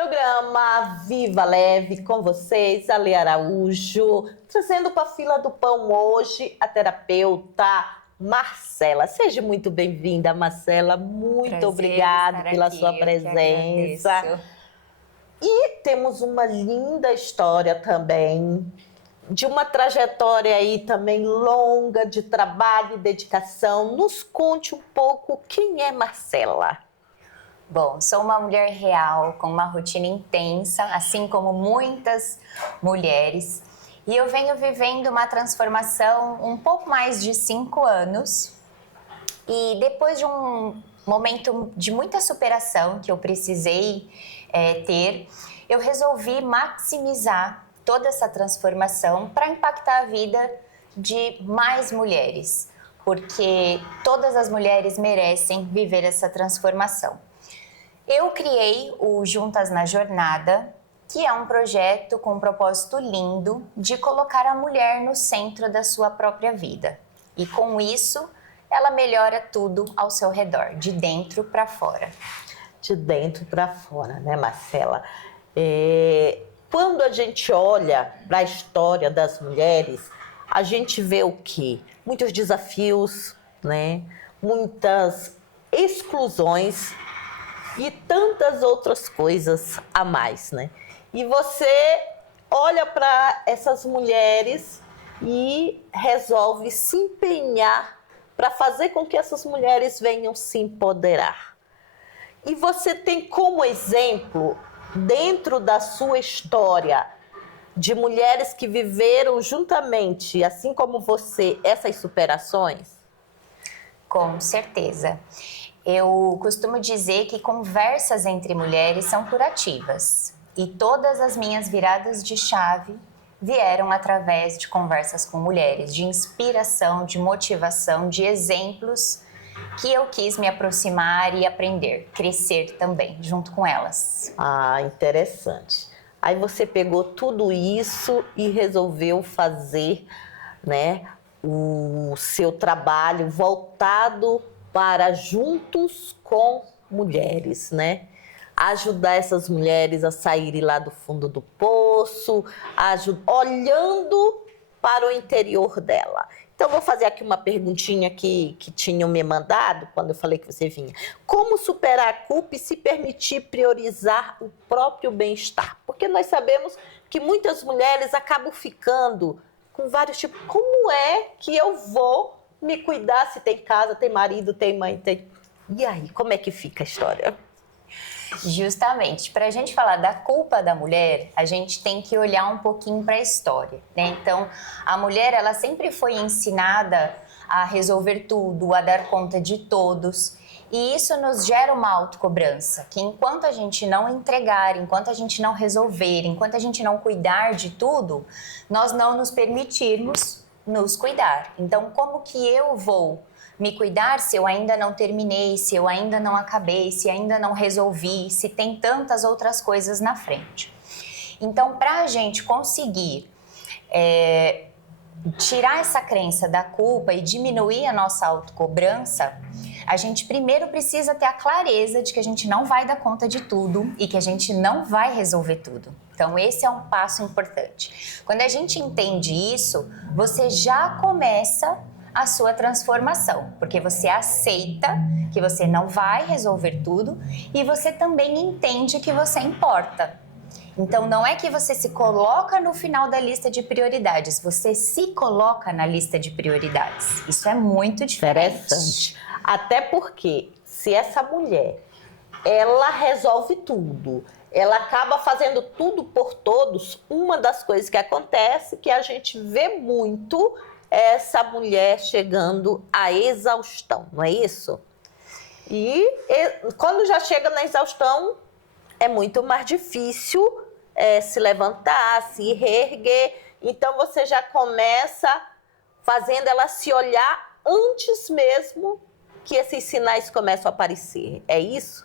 Programa Viva Leve com vocês, Ale Araújo, trazendo para a fila do pão hoje a terapeuta Marcela. Seja muito bem-vinda, Marcela. Muito obrigada pela sua presença. E temos uma linda história também, de uma trajetória aí também longa de trabalho e dedicação. Nos conte um pouco quem é Marcela. Bom, sou uma mulher real, com uma rotina intensa, assim como muitas mulheres. E eu venho vivendo uma transformação um pouco mais de 5 anos. E depois de um momento de muita superação que eu precisei ter, eu resolvi maximizar toda essa transformação para impactar a vida de mais mulheres. Porque todas as mulheres merecem viver essa transformação. Eu criei o Juntas na Jornada, que é um projeto com um propósito lindo de colocar a mulher no centro da sua própria vida. E com isso, ela melhora tudo ao seu redor, de dentro para fora. De dentro para fora, né, Marcela? Quando a gente olha para a história das mulheres, a gente vê o quê? Muitos desafios, né? Muitas exclusões e tantas outras coisas a mais, né? E você olha para essas mulheres e resolve se empenhar para fazer com que essas mulheres venham se empoderar. E você tem como exemplo, dentro da sua história, de mulheres que viveram juntamente, assim como você, essas superações? Com certeza. Eu costumo dizer que conversas entre mulheres são curativas e todas as minhas viradas de chave vieram através de conversas com mulheres, de inspiração, de motivação, de exemplos que eu quis me aproximar e aprender, crescer também junto com elas. Ah, interessante. Aí você pegou tudo isso e resolveu fazer, né, o seu trabalho voltado para juntos com mulheres, né? Ajudar essas mulheres a saírem lá do fundo do poço, olhando para o interior dela. Então, vou fazer aqui uma perguntinha que tinham me mandado quando eu falei que você vinha. Como superar a culpa e se permitir priorizar o próprio bem-estar? Porque nós sabemos que muitas mulheres acabam ficando com vários tipos. Como é que eu vou me cuidar se tem casa, tem marido, tem mãe, tem... E aí, como é que fica a história? Justamente, para a gente falar da culpa da mulher, a gente tem que olhar um pouquinho para a história, né? Então, a mulher, ela sempre foi ensinada a resolver tudo, a dar conta de todos. E isso nos gera uma autocobrança, que enquanto a gente não entregar, enquanto a gente não resolver, enquanto a gente não cuidar de tudo, nós não nos permitirmos nos cuidar. Então, como que eu vou me cuidar se eu ainda não terminei, se eu ainda não acabei, se ainda não resolvi, se tem tantas outras coisas na frente? Então, para a gente conseguir tirar essa crença da culpa e diminuir a nossa autocobrança, a gente primeiro precisa ter a clareza de que a gente não vai dar conta de tudo e que a gente não vai resolver tudo. Então, esse é um passo importante. Quando a gente entende isso, você já começa a sua transformação, porque você aceita que você não vai resolver tudo e você também entende que você importa. Então, não é que você se coloca no final da lista de prioridades, você se coloca na lista de prioridades. Isso é muito diferente. Interessante. Até porque, se essa mulher, ela resolve tudo, ela acaba fazendo tudo por todos, uma das coisas que acontece, que a gente vê muito, é essa mulher chegando à exaustão, não é isso? E quando já chega na exaustão, é muito mais difícil se levantar, se reerguer. Então, você já começa fazendo ela se olhar antes mesmo que esses sinais começam a aparecer. É isso?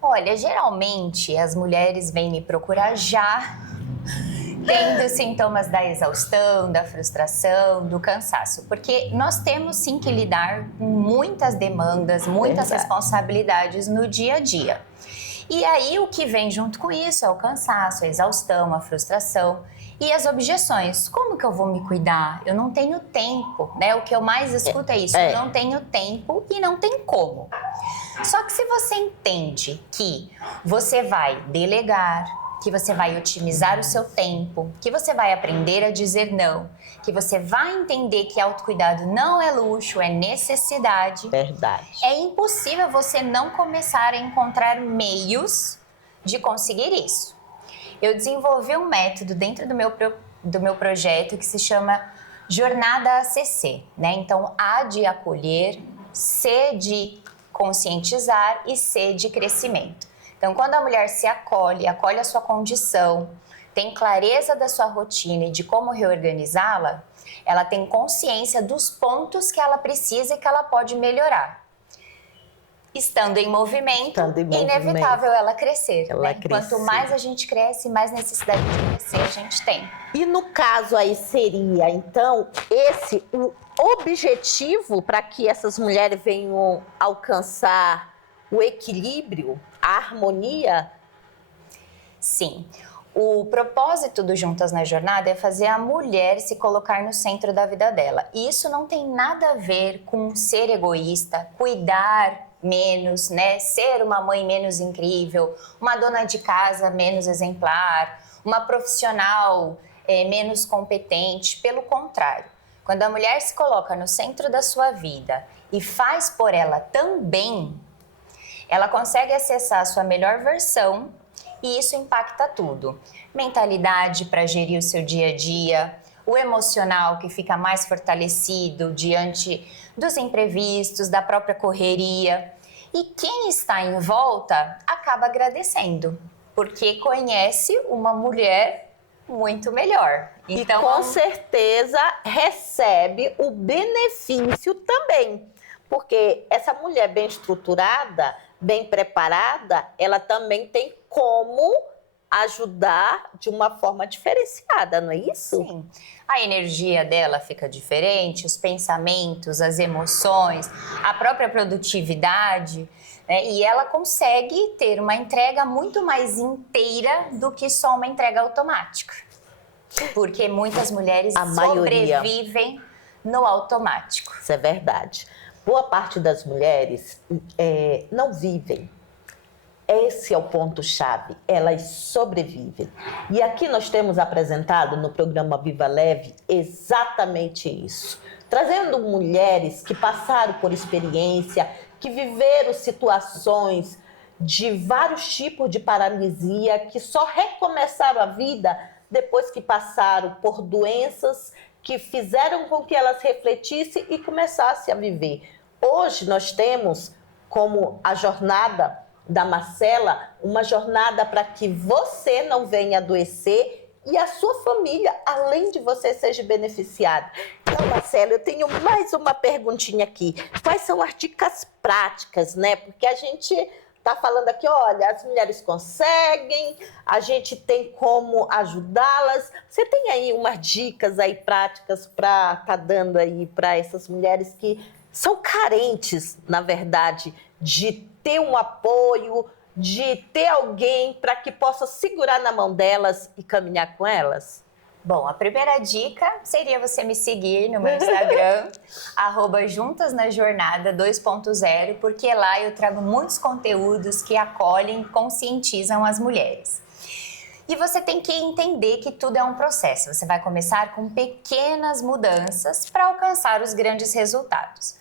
Olha, geralmente as mulheres vêm me procurar já tendo sintomas da exaustão, da frustração, do cansaço. Porque nós temos sim que lidar com muitas demandas, muitas responsabilidades no dia a dia. E aí o que vem junto com isso é o cansaço, a exaustão, a frustração e as objeções. Como que eu vou me cuidar? Eu não tenho tempo, né? O que eu mais escuto é isso, eu não tenho tempo e não tem como. Só que se você entende que você vai delegar, que você vai otimizar o seu tempo, que você vai aprender a dizer não, que você vai entender que autocuidado não é luxo, é necessidade. Verdade. É impossível você não começar a encontrar meios de conseguir isso. Eu desenvolvi um método dentro do meu projeto que se chama Jornada ACC, né? Então, A de acolher, C de conscientizar e C de crescimento. Então, quando a mulher se acolhe a sua condição, tem clareza da sua rotina e de como reorganizá-la, ela tem consciência dos pontos que ela precisa e que ela pode melhorar. Estando em movimento, inevitável ela crescer. Né? Quanto mais a gente cresce, mais necessidade de crescer a gente tem. E no caso aí seria, então, esse o objetivo para que essas mulheres venham alcançar o equilíbrio, a harmonia? Sim. O propósito do Juntas na Jornada é fazer a mulher se colocar no centro da vida dela. E isso não tem nada a ver com ser egoísta, cuidar menos, né? Ser uma mãe menos incrível, uma dona de casa menos exemplar, uma profissional menos competente. Pelo contrário, quando a mulher se coloca no centro da sua vida e faz por ela também, ela consegue acessar a sua melhor versão e isso impacta tudo. Mentalidade para gerir o seu dia a dia, o emocional que fica mais fortalecido diante dos imprevistos, da própria correria. E quem está em volta acaba agradecendo, porque conhece uma mulher muito melhor. Então, e com certeza recebe o benefício também, porque essa mulher bem estruturada, bem preparada, ela também tem como ajudar de uma forma diferenciada, não é isso? Sim. A energia dela fica diferente, os pensamentos, as emoções, a própria produtividade, né? E ela consegue ter uma entrega muito mais inteira do que só uma entrega automática. Porque muitas mulheres sobrevivem no automático. Isso é verdade. Boa parte das mulheres não vivem. Esse é o ponto-chave, elas sobrevivem. E aqui nós temos apresentado no programa Viva Leve exatamente isso. Trazendo mulheres que passaram por experiência, que viveram situações de vários tipos de paralisia, que só recomeçaram a vida depois que passaram por doenças que fizeram com que elas refletissem e começassem a viver. Hoje nós temos como a jornada da Marcela, uma jornada para que você não venha adoecer e a sua família, além de você, seja beneficiada. Então, Marcela, eu tenho mais uma perguntinha aqui. Quais são as dicas práticas, né? Porque a gente está falando aqui, olha, as mulheres conseguem, a gente tem como ajudá-las. Você tem aí umas dicas aí práticas para estar dando aí para essas mulheres que são carentes, na verdade, de ter um apoio, de ter alguém para que possa segurar na mão delas e caminhar com elas? Bom, a primeira dica seria você me seguir no meu Instagram, @juntasnajornada 2.0, porque lá eu trago muitos conteúdos que acolhem e conscientizam as mulheres. E você tem que entender que tudo é um processo. Você vai começar com pequenas mudanças para alcançar os grandes resultados.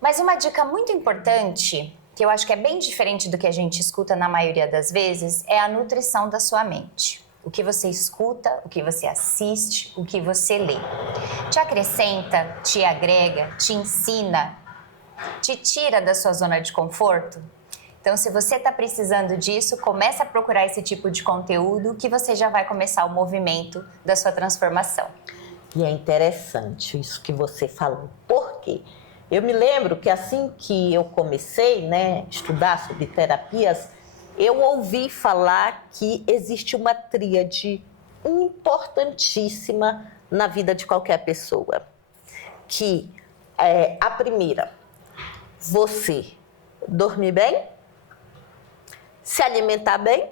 Mas uma dica muito importante, que eu acho que é bem diferente do que a gente escuta na maioria das vezes, é a nutrição da sua mente. O que você escuta, o que você assiste, o que você lê. Te acrescenta, te agrega, te ensina, te tira da sua zona de conforto? Então, se você está precisando disso, comece a procurar esse tipo de conteúdo que você já vai começar o movimento da sua transformação. E é interessante isso que você falou. Por quê? Eu me lembro que assim que eu comecei, né, a estudar sobre terapias, eu ouvi falar que existe uma tríade importantíssima na vida de qualquer pessoa. Que a primeira, você dormir bem, Se alimentar bem,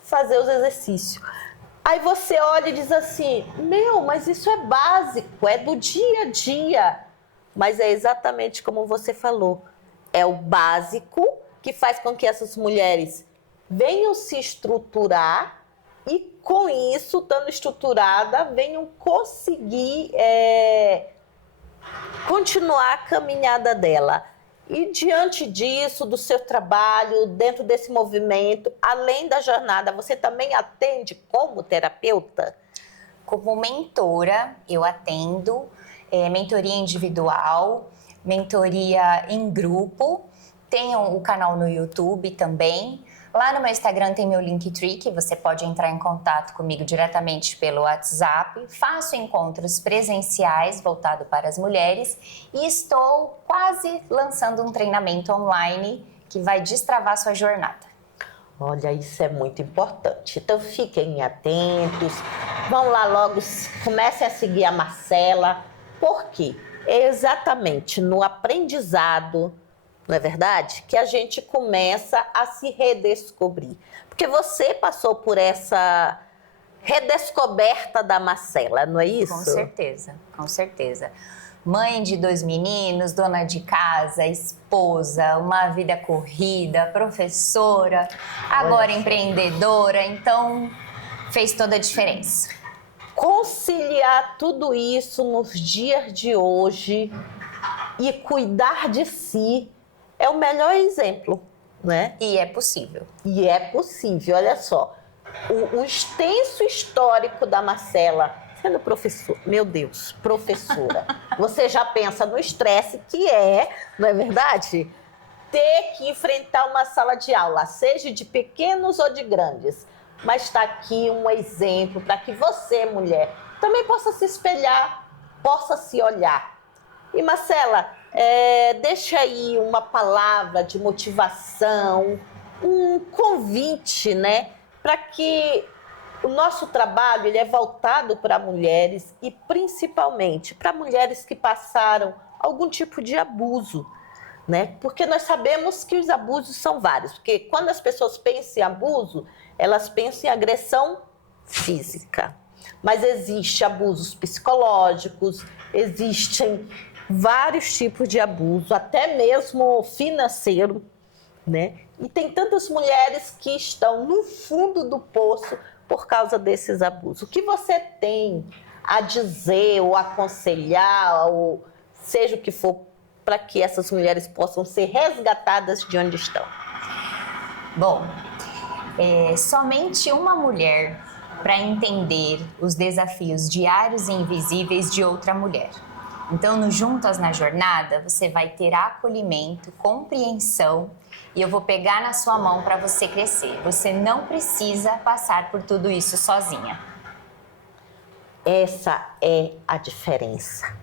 fazer os exercícios. Aí você olha e diz assim, mas isso é básico, é do dia a dia. Mas é exatamente como você falou, é o básico que faz com que essas mulheres venham se estruturar e com isso, estando estruturada, venham conseguir continuar a caminhada dela. E diante disso, do seu trabalho, dentro desse movimento, além da jornada, você também atende como terapeuta? Como mentora, eu atendo mentoria individual, mentoria em grupo, tenho o canal no YouTube também. Lá no meu Instagram tem meu Linktree, que você pode entrar em contato comigo diretamente pelo WhatsApp. Faço encontros presenciais voltado para as mulheres e estou quase lançando um treinamento online que vai destravar sua jornada. Olha, isso é muito importante. Então fiquem atentos, vão lá logo, comecem a seguir a Marcela, porque é exatamente no aprendizado, não é verdade? Que a gente começa a se redescobrir. Porque você passou por essa redescoberta da Marcela, não é isso? Com certeza, com certeza. Mãe de 2 meninos, dona de casa, esposa, uma vida corrida, professora, agora empreendedora, então fez toda a diferença. Conciliar tudo isso nos dias de hoje e cuidar de si é o melhor exemplo, né? E é possível. E é possível, olha só. O extenso histórico da Marcela, sendo professora, meu Deus, professora. Você já pensa no estresse que não é verdade? Ter que enfrentar uma sala de aula, seja de pequenos ou de grandes. Mas está aqui um exemplo para que você, mulher, também possa se espelhar, possa se olhar. E Marcela, deixa aí uma palavra de motivação, um convite, né? Para que o nosso trabalho ele é voltado para mulheres e principalmente para mulheres que passaram algum tipo de abuso, né? Porque nós sabemos que os abusos são vários. Porque quando as pessoas pensam em abuso, elas pensam em agressão física. Mas existem abusos psicológicos, existem vários tipos de abuso, até mesmo financeiro, né? E tem tantas mulheres que estão no fundo do poço por causa desses abusos. O que você tem a dizer ou aconselhar, ou seja o que for, para que essas mulheres possam ser resgatadas de onde estão? Bom, somente uma mulher para entender os desafios diários e invisíveis de outra mulher. Então, no Juntas na Jornada, você vai ter acolhimento, compreensão e eu vou pegar na sua mão para você crescer. Você não precisa passar por tudo isso sozinha. Essa é a diferença.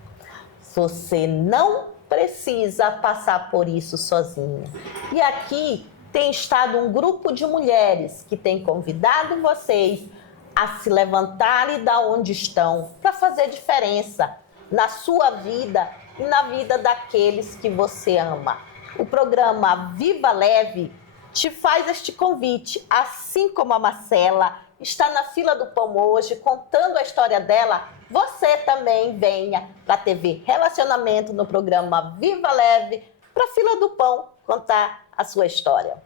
Você não precisa passar por isso sozinha. E aqui tem estado um grupo de mulheres que tem convidado vocês a se levantarem da onde estão para fazer diferença na sua vida e na vida daqueles que você ama. O programa Viva Leve te faz este convite, assim como a Marcela está na fila do pão hoje contando a história dela, você também venha para a TV Relacionamento no programa Viva Leve para a fila do pão contar a sua história.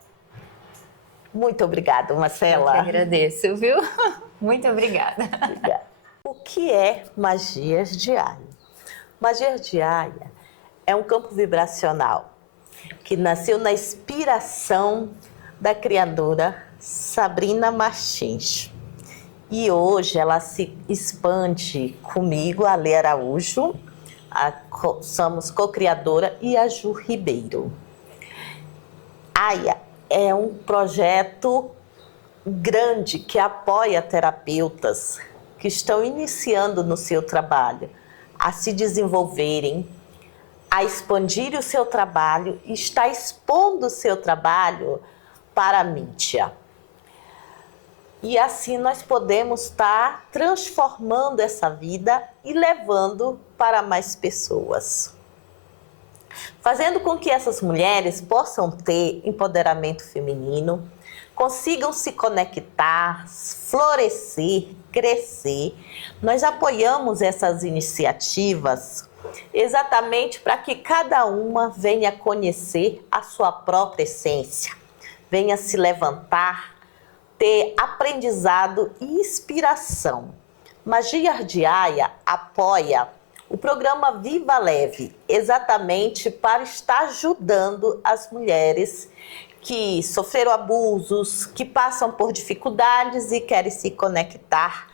Muito obrigada, Marcela. Eu que agradeço, viu? Muito obrigada. Obrigada. O que é Magias Diárias? Magias Diárias é um campo vibracional que nasceu na inspiração da criadora Sabrina Martins. E hoje ela se expande comigo, a Lê Araújo, somos co-criadora, e a Ju Ribeiro. AIA é um projeto grande que apoia terapeutas que estão iniciando no seu trabalho a se desenvolverem, a expandir o seu trabalho e está expondo o seu trabalho para a mídia. E assim nós podemos estar transformando essa vida e levando para mais pessoas. fazendo com que essas mulheres possam ter empoderamento feminino, consigam se conectar, florescer, crescer. Nós apoiamos essas iniciativas exatamente para que cada uma venha conhecer a sua própria essência, venha se levantar, ter aprendizado e inspiração. Magia Ardiaia apoia o programa Viva Leve, exatamente para estar ajudando as mulheres que sofreram abusos, que passam por dificuldades e querem se conectar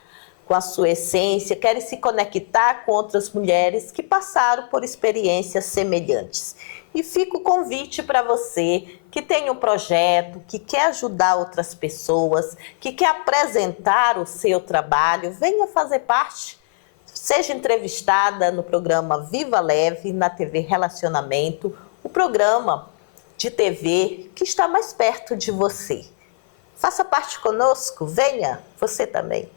com a sua essência, querem se conectar com outras mulheres que passaram por experiências semelhantes. E fica o convite para você que tem um projeto, que quer ajudar outras pessoas, que quer apresentar o seu trabalho, venha fazer parte. Seja entrevistada no programa Viva Leve, na TV Relacionamento, o programa de TV que está mais perto de você. Faça parte conosco, venha, você também.